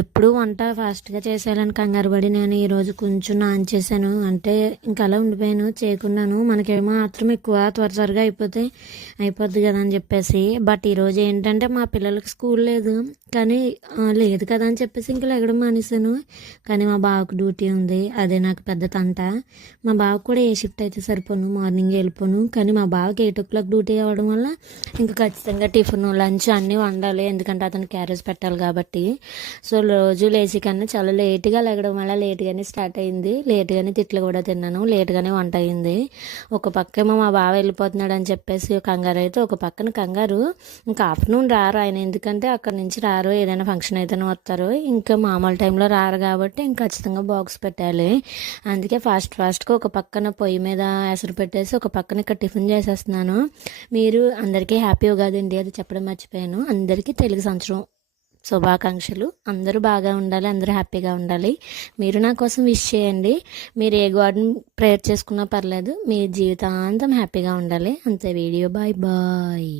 ఎప్పుడు వంట ఫాస్ట్గా చేసేయాలని కంగారు పడి నేను ఈరోజు కొంచెం నాన్ చేశాను. అంటే ఇంకా అలా ఉండిపోయాను చేయకున్నాను. మనకేమో ఆత్రం ఎక్కువ, త్వరగా అయిపోద్ది కదా అని చెప్పేసి. బట్ ఈరోజు ఏంటంటే మా పిల్లలకి స్కూల్ లేదు, కానీ లేదు కదా అని చెప్పేసి ఇంక లెగడం మానేశాను. కానీ మా బావకు డ్యూటీ ఉంది, అదే నాకు పెద్ద తంట. మా బావకు కూడా ఏ షిఫ్ట్ అయితే సరిపోను, మార్నింగ్ వెళ్ళిపోను. కానీ మా బావకి 8 o'clock డ్యూటీ అవ్వడం వల్ల ఇంకా ఖచ్చితంగా టిఫిన్ లంచ్ అన్నీ వండాలి, ఎందుకంటే అతను క్యారేజ్ పెట్టాలి కాబట్టి. సో రోజు లేచి కన్నా చాలా లేట్గా లెగడం వల్ల లేట్గానే స్టార్ట్ అయింది. లేట్గానే తిట్లు కూడా తిన్నాను, లేట్గానే వంట అయింది. ఒక పక్కేమో మా బావ వెళ్ళిపోతున్నాడు అని చెప్పేసి కంగారు అయితే, ఒక పక్కన కంగారు ఇంకా ఆఫ్టర్నూన్ రారు ఆయన, ఎందుకంటే అక్కడి నుంచి రారు, ఏదైనా ఫంక్షన్ అయితేనే వస్తారు. ఇంకా మామూలు టైంలో రారు కాబట్టి ఇంకా ఖచ్చితంగా బాక్స్ పెట్టాలి. అందుకే ఫాస్ట్గా ఒక పక్కన పొయ్యి మీద ఎసరు పెట్టేసి ఒక పక్కన ఇక్కడ టిఫిన్ చేసేస్తున్నాను. మీరు అందరికీ హ్యాపీ ఉగాది అండి, అది చెప్పడం మర్చిపోయాను. అందరికీ తెలుగు సంవత్సరం శుభాకాంక్షలు. అందరూ బాగా ఉండాలి, అందరూ హ్యాపీగా ఉండాలి. మీరు నా కోసం విష్ చేయండి. మీరు ఏ గాడ్ని ప్రేయర్ చేసుకున్నా పర్లేదు, మీ జీవితాంతం హ్యాపీగా ఉండాలి అంతే. Video bye bye.